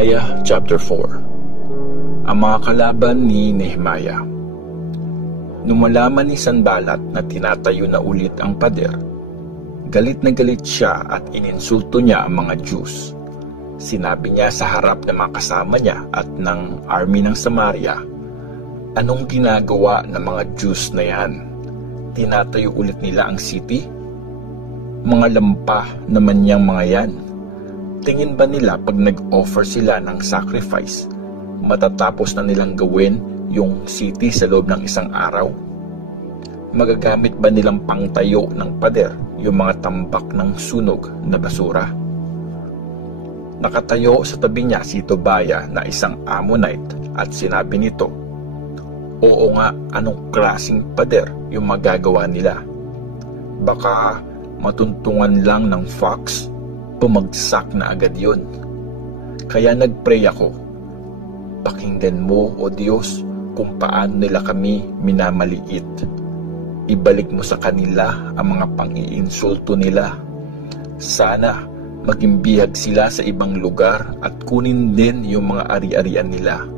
Nehemiah chapter 4. Ang mga kalaban ni Nehemiah. Nung malaman ni Sanballat na tinatayo na ulit ang pader, galit na galit siya at ininsulto niya ang mga Jews. Sinabi niya sa harap ng mga kasama niya at ng army ng Samaria, "Anong ginagawa ng mga Jews na yan? Tinatayo ulit nila ang city? Mga lampa naman niyang mga yan. Tingin ba nila pag nag-offer sila ng sacrifice, matatapos na nilang gawin yung city sa loob ng isang araw? Magagamit ba nilang pangtayo ng pader yung mga tambak ng sunog na basura?" Nakatayo sa tabi niya si Tobiah na isang Ammonite at sinabi nito, "Oo nga, anong klaseng pader yung magagawa nila? Baka matuntungan lang ng fox, bumagsak na agad yun. Kaya nagpray ako, pakinggan mo, O Diyos, kung paano nila kami minamaliit. Ibalik mo sa kanila ang mga pang-iinsulto nila. Sana maging bihag sila sa ibang lugar at kunin din yung mga ari-arian nila.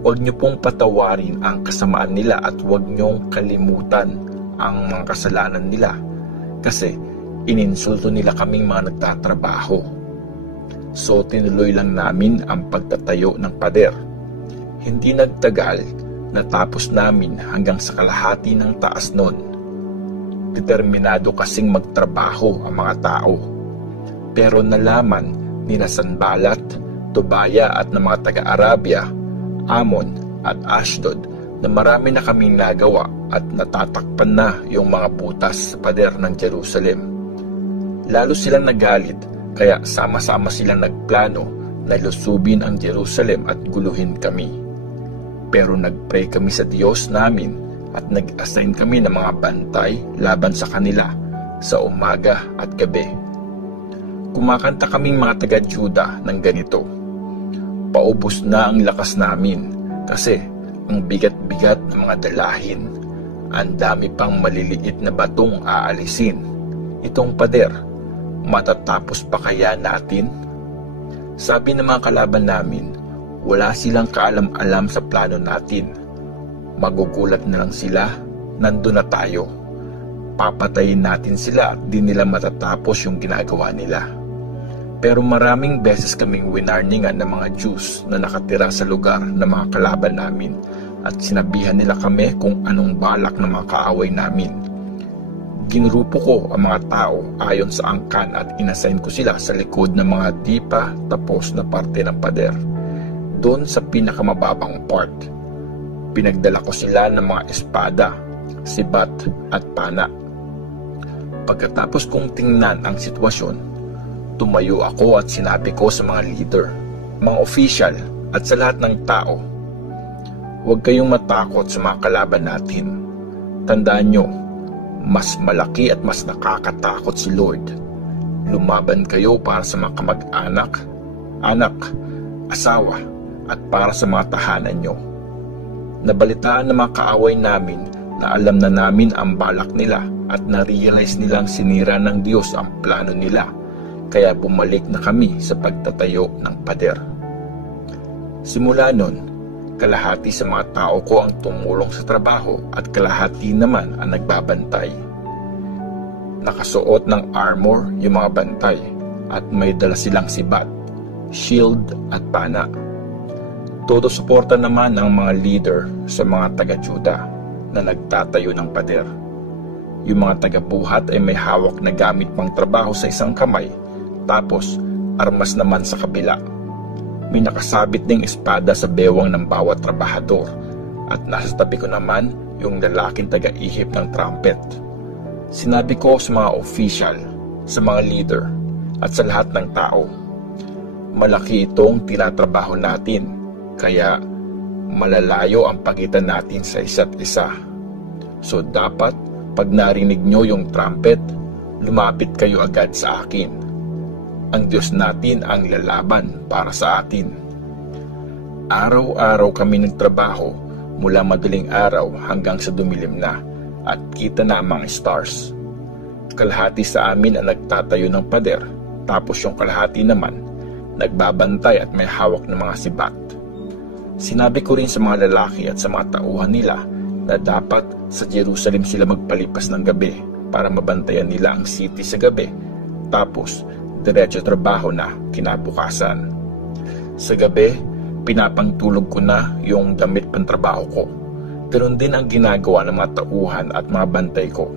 Huwag niyo pong patawarin ang kasamaan nila at huwag niyong kalimutan ang mga kasalanan nila, kasi ininsulto nila kaming mga nagtatrabaho." So tinuloy lang namin ang pagtatayo ng pader. Hindi nagtagal, natapos namin hanggang sa kalahati ng taas nun. Determinado kasing magtrabaho ang mga tao. Pero nalaman ni Sanballat, Tobiah at ng mga taga-Arabia, Ammon at Ashdod na marami na kaming nagawa at natatakpan na yung mga butas sa pader ng Jerusalem. Lalo silang nagalit, kaya sama-sama silang nagplano na lusubin ang Jerusalem at guluhin kami. Pero nagpray kami sa Diyos namin at nag-assign kami ng mga bantay laban sa kanila sa umaga at gabi. Kumakanta kaming mga taga-Juda ng ganito, "Paubos na ang lakas namin kasi ang bigat-bigat ng mga dalahin. Ang dami pang maliliit na batong aalisin. Itong pader, matatapos pa kaya natin?" Sabi ng mga kalaban namin, wala silang kaalam-alam sa plano natin. Magugulat na lang sila, nandun na tayo. Papatayin natin sila at di nila matatapos yung ginagawa nila. Pero maraming beses kaming winarningan ng mga Jews na nakatira sa lugar ng mga kalaban namin at sinabihan nila kami kung anong balak ng mga kaaway namin. Ginrupo ko ang mga tao ayon sa angkan at inassign ko sila sa likod ng mga di pa tapos na parte ng pader, doon sa pinakamababang part. Pinagdala ko sila ng mga espada, sibat at pana. Pagkatapos kong tingnan ang sitwasyon, tumayo ako at sinabi ko sa mga leader, mga official at sa lahat ng tao, "Huwag kayong matakot sa mga kalaban natin. Tandaan nyo, mas malaki at mas nakakatakot si Lord. Lumaban kayo para sa mga kamag-anak, anak, asawa, at para sa mga tahanan nyo." Nabalitaan ng mga kaaway namin na alam na namin ang balak nila at na-realize nilang sinira ng Diyos ang plano nila. Kaya bumalik na kami sa pagtatayo ng pader. Simula nun, kalahati sa mga tao ko ang tumulong sa trabaho at kalahati naman ang nagbabantay. Nakasuot ng armor yung mga bantay at may dala silang sibat, shield at pana. Todo suporta naman ng mga leader sa mga taga-Juda na nagtatayo ng pader. Yung mga taga-buhat ay may hawak na gamit pang trabaho sa isang kamay, tapos armas naman sa kabila. May nakasabit ding espada sa bewang ng bawat trabahador at nasa tabi ko naman yung lalaking taga-ihip ng trumpet. Sinabi ko sa mga official, sa mga leader at sa lahat ng tao, malaki itong tinatrabaho natin, kaya malalayo ang pagitan natin sa isa't isa. So dapat pag narinig nyo yung trumpet, lumapit kayo agad sa akin. Ang Diyos natin ang lalaban para sa atin. Araw-araw kami nagtrabaho mula madaling araw hanggang sa dumilim na at kita na ang mga stars. Kalahati sa amin ang nagtatayo ng pader, tapos yung kalahati naman nagbabantay at may hawak ng mga sibat. Sinabi ko rin sa mga lalaki at sa mga tauhan nila na dapat sa Jerusalem sila magpalipas ng gabi para mabantayan nila ang city sa gabi, tapos diretso trabaho na kinabukasan. Sa gabi, pinapangtulog ko na yung damit pantrabaho ko. Ganoon din ang ginagawa ng mga tauhan at mga bantay ko.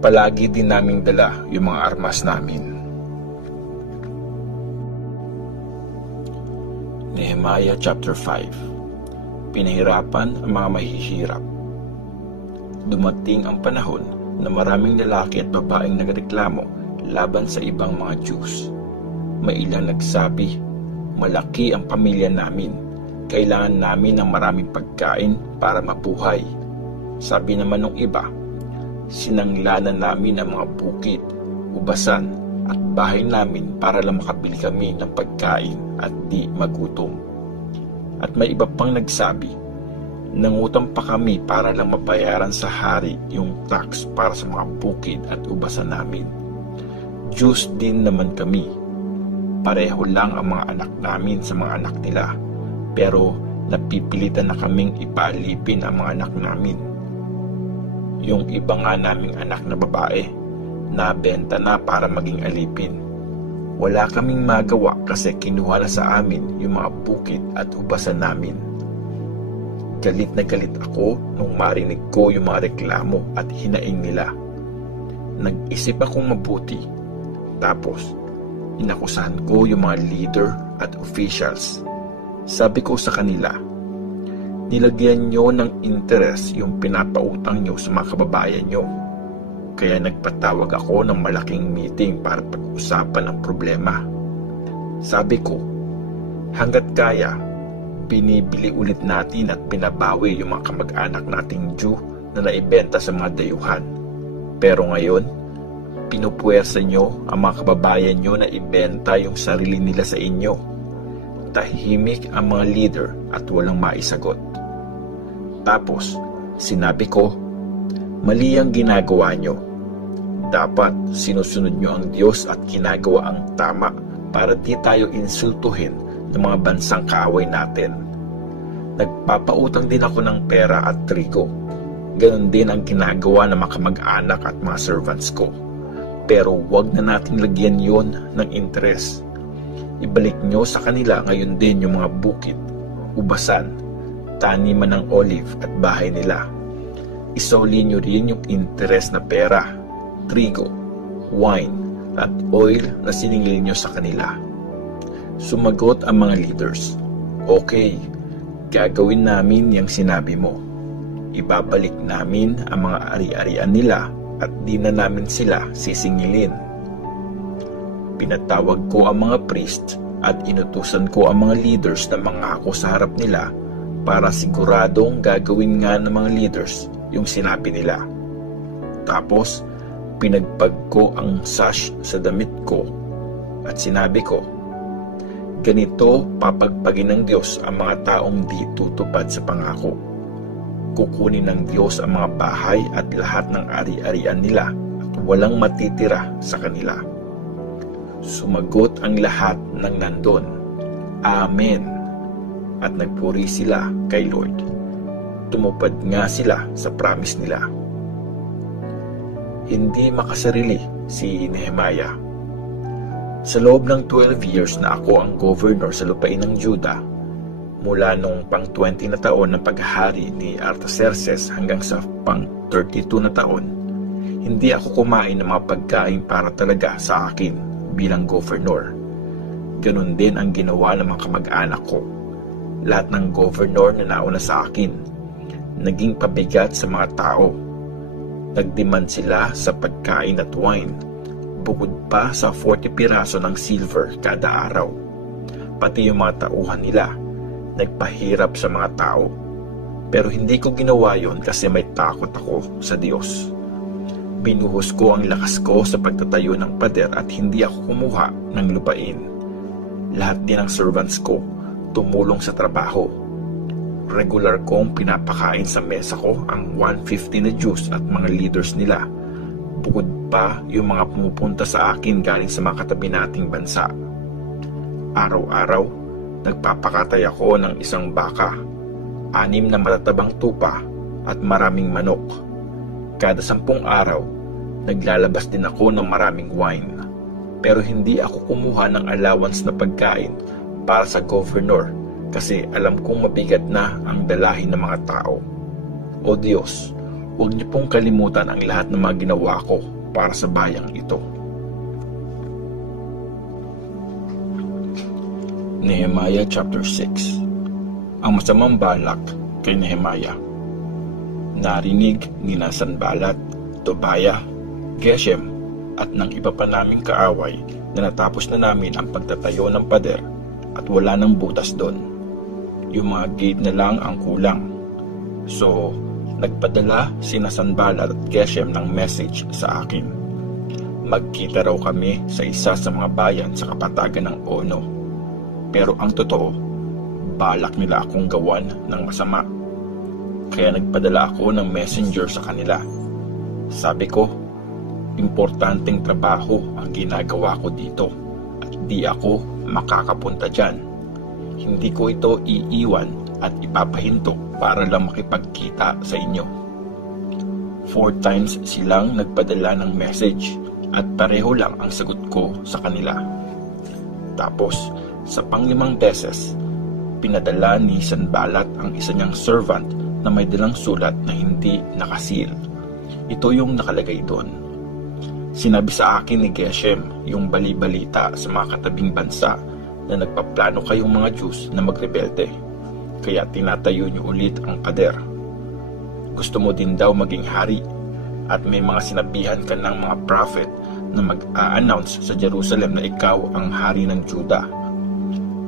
Palagi din naming dala yung mga armas namin. Nehemiah chapter 5. Pinahirapan ang mga mahihirap. Dumating ang panahon na maraming lalaki at babaeng nagreklamo laban sa ibang mga Diyos. May ilang nagsabi, malaki ang pamilya namin. Kailangan namin ng maraming pagkain para mabuhay. Sabi naman ng iba, sinanglanan namin ang mga bukid, ubasan at bahay namin para lang makabili kami ng pagkain at di magutom. At may iba pang nagsabi, nangutang pa kami para lang mabayaran sa hari yung tax para sa mga bukid at ubasan namin. Diyos din naman kami. Pareho lang ang mga anak namin sa mga anak nila, pero napipilitan na kaming ipaalipin ang mga anak namin. Yung iba nga naming anak na babae, nabenta na para maging alipin. Wala kaming magawa kasi kinuha na sa amin yung mga bukid at ubasan namin. Galit na galit ako nung marinig ko yung mga reklamo at hinaing nila. Nag-isip akong mabuti. Tapos, inakusahan ko yung mga leader at officials. Sabi ko sa kanila, nilagyan nyo ng interes yung pinapautang nyo sa mga kababayan nyo. Kaya nagpatawag ako ng malaking meeting para pag-usapan ang problema. Sabi ko, hanggat kaya, binibili ulit natin at binabawi yung mga kamag-anak nating Jew na naibenta sa mga dayuhan. Pero ngayon, pinupuwersa nyo ang mga kababayan nyo na ibenta yung sarili nila sa inyo. Tahimik ang mga leader at walang maisagot. Tapos, sinabi ko, mali ang ginagawa nyo. Dapat sinusunod nyo ang Diyos at ginagawa ang tama para di tayo insultuhin ng mga bansang kaaway natin. Nagpapautang din ako ng pera at trigo. Ganon din ang ginagawa ng mga kamag-anak at mga servants ko. Pero wag na natin lagyan yon ng interes. Ibalik nyo sa kanila ngayon din yung mga bukid, ubasan, taniman ng olive at bahay nila. Isauli nyo rin yung interes na pera, trigo, wine at oil na siningil nyo sa kanila. Sumagot ang mga leaders, okay, gagawin namin yung sinabi mo. Ibabalik namin ang mga ari-arian nila at di na namin sila sisingilin. Pinatawag ko ang mga priest at inutusan ko ang mga leaders na mangako sa harap nila para siguradong gagawin nga ng mga leaders yung sinabi nila. Tapos, pinagpag ko ang sash sa damit ko at sinabi ko, ganito papagpagin ng Diyos ang mga taong di tutupad sa pangako. Kukunin ng Diyos ang mga bahay at lahat ng ari-arian nila at walang matitira sa kanila. Sumagot ang lahat ng nandun, Amen. At nagpuri sila kay Lord. Tumupad nga sila sa promise nila. Hindi makasarili si Nehemiah. Sa loob ng 12 years na ako ang governor sa lupain ng Juda, mula nung pang 20 na taon ng paghahari ni Artaxerxes hanggang sa pang 32 na taon, hindi ako kumain ng mga pagkain para talaga sa akin bilang governor. Ganon din ang ginawa ng mga kamag-anak ko. Lahat ng governor na nauna sa akin, naging pabigat sa mga tao. Nagdemand sila sa pagkain at wine, bukod pa sa 40 piraso ng silver kada araw. Pati yung mga tauhan nila, nagpahirap sa mga tao. Pero hindi ko ginawa yon kasi may takot ako sa Diyos. Binuhos ko ang lakas ko sa pagtatayo ng pader at hindi ako kumuha ng lupain. Lahat din ng servants ko tumulong sa trabaho. Regular kong pinapakain sa mesa ko ang 150 na Jews at mga leaders nila. Bukod pa yung mga pumupunta sa akin galing sa mga katabi nating bansa. Araw-araw, nagpapakatay ako ng isang baka, 6 na matatabang tupa at maraming manok. Kada 10 araw, naglalabas din ako ng maraming wine. Pero hindi ako kumuha ng allowance na pagkain para sa governor kasi alam kong mabigat na ang dalahin ng mga tao. O Diyos, huwag niyo pong kalimutan ang lahat ng mga ginawa ko para sa bayang ito. Nehemiah chapter 6. Ang masamang balak kay Nehemiah. Narinig ni Sanballat, Tobiah, Geshem at ng iba pa naming kaaway na natapos na namin ang pagtatayo ng pader at wala nang butas doon. Yung mga gate na lang ang kulang. So, nagpadala si Sanballat at Geshem ng message sa akin. Magkita raw kami sa isa sa mga bayan sa kapatagan ng Ono. Pero ang totoo, balak nila akong gawan ng masama. Kaya nagpadala ako ng messenger sa kanila. Sabi ko, importanteng trabaho ang ginagawa ko dito at di ako makakapunta dyan. Hindi ko ito iiwan at ipapahinto para lang makipagkita sa inyo. 4 times silang nagpadala ng message at pareho lang ang sagot ko sa kanila. Tapos, sa pang-5 beses, pinadala ni Sanballat ang isa niyang servant na may dalang sulat na hindi nakasil. Ito yung nakalagay doon. Sinabi sa akin ni Geshem yung bali-balita sa mga katabing bansa na nagpaplano kayong mga Diyos na magrebelde. Kaya tinatayo niyo ulit ang pader. Gusto mo din daw maging hari at may mga sinabihan ka ng mga prophet na mag-a-announce sa Jerusalem na ikaw ang hari ng Juda.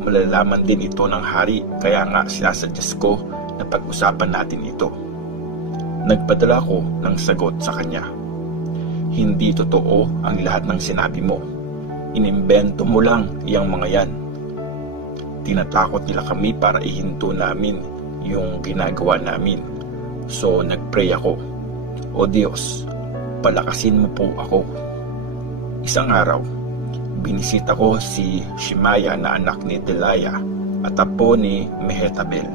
Malalaman din ito ng hari, kaya nga sinasuggest ko na pag-usapan natin ito. Nagpadala ko ng sagot sa kanya. Hindi totoo ang lahat ng sinabi mo. Inimbento mo lang iyang mga yan. Tinatakot nila kami para ihinto namin yung ginagawa namin. So nagpray ako, O Diyos, palakasin mo po ako. Isang araw, binisita ko si Shemaiah na anak ni Delaiah at apo ni Mehetabel.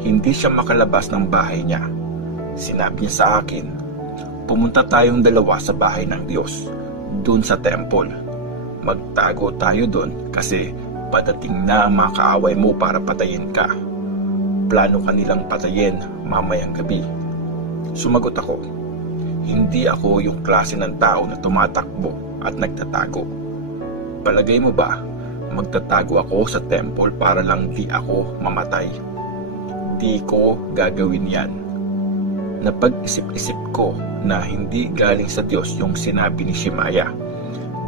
Hindi siya makalabas ng bahay niya. Sinabi niya sa akin, pumunta tayong dalawa sa bahay ng Diyos, dun sa temple. Magtago tayo dun kasi padating na ang mga kaaway mo para patayin ka. Plano kanilang patayin mamayang gabi. Sumagot ako, hindi ako yung klase ng tao na tumatakbo at nagtatago. Palagay mo ba, magtatago ako sa temple para lang di ako mamatay? Di ko gagawin yan. Napag-isip-isip ko na hindi galing sa Diyos yung sinabi ni Shemaiah.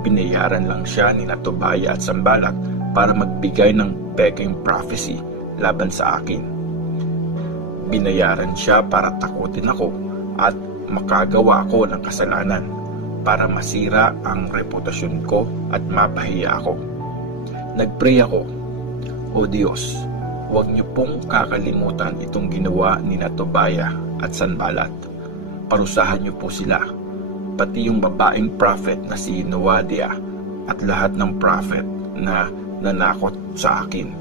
Binayaran lang siya ni Tobiah at Sanballat para magbigay ng peking prophecy laban sa akin. Binayaran siya para takutin ako at makagawa ako ng kasalanan, para masira ang reputasyon ko at mapahiya ako. Nagpray ako, O Diyos, huwag niyo pong kakalimutan itong ginawa ni Tobiah at Sanballat. Parusahan niyo po sila, pati yung babaeng prophet na si Noadiah at lahat ng prophet na nanakot sa akin.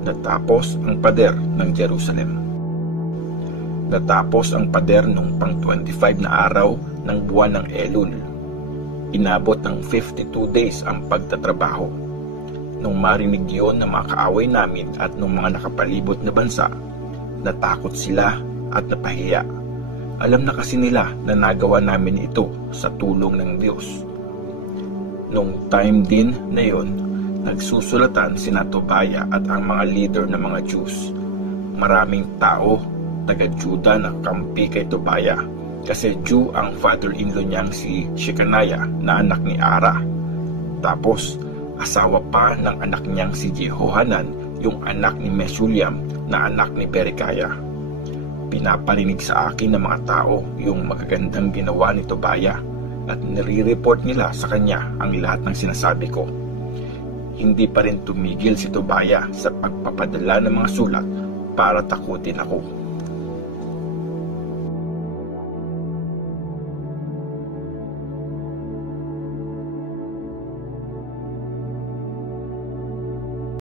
Natapos ang pader ng Jerusalem. Natapos ang pader nung pang-25 na araw ng buwan ng Elul. Inabot ng 52 days ang pagtatrabaho. Nung marinig yun ng mga kaaway namin at ng mga nakapalibot na bansa, natakot sila at napahiya. Alam na kasi nila na nagawa namin ito sa tulong ng Diyos. Nung time din na yun, nagsusulatan si Tobiah at ang mga leader ng mga Jews. Maraming tao taga-Juda na kampi kay Tobiah kasi Jew ang father-in-law niyang si Shekaniah na anak ni Ara. Tapos asawa pa ng anak niyang si Jehohanan, yung anak ni Mesulam na anak ni Berekiah. Pinaparinig sa akin ng mga tao yung magagandang ginawa ni Tobiah at nire-report nila sa kanya ang lahat ng sinasabi ko. Hindi pa rin tumigil si Tobiah sa pagpapadala ng mga sulat para takutin ako.